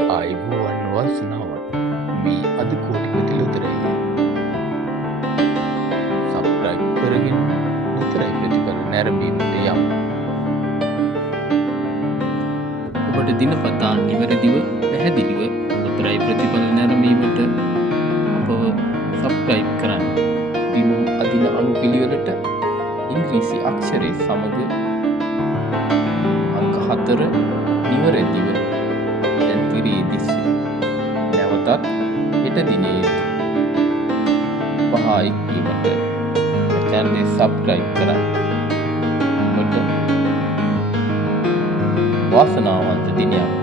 ආයුබෝවන් වාසනාවන් මේ අද කෝටිපති ලොතරැයි සබ්ස්ක්‍රයිබ් කරගෙන ලොතරැයි ප්‍රතිඵල නැරඹීමට යමු. ඔබට දිනපතා නිවැරදිව පැහැදිලිව ලොතරැයි ප්‍රතිඵල නැරඹීමට අපව සබ්ස්ක්‍රයිබ් කරන්න. දිනුම් අදින අනුපිළිවෙලට ඉංග්‍රීසි අක්ෂරය සමග අංක 4 නිවැරදිව දැන් තිරේ දිස්සේ. නැවතත් හෙට දිනේ 5 ඉක්වීමට channel සබ්ස්ක්‍රයිබ් කරන්න. ඔබට වාසනාවන්ත දිනයක්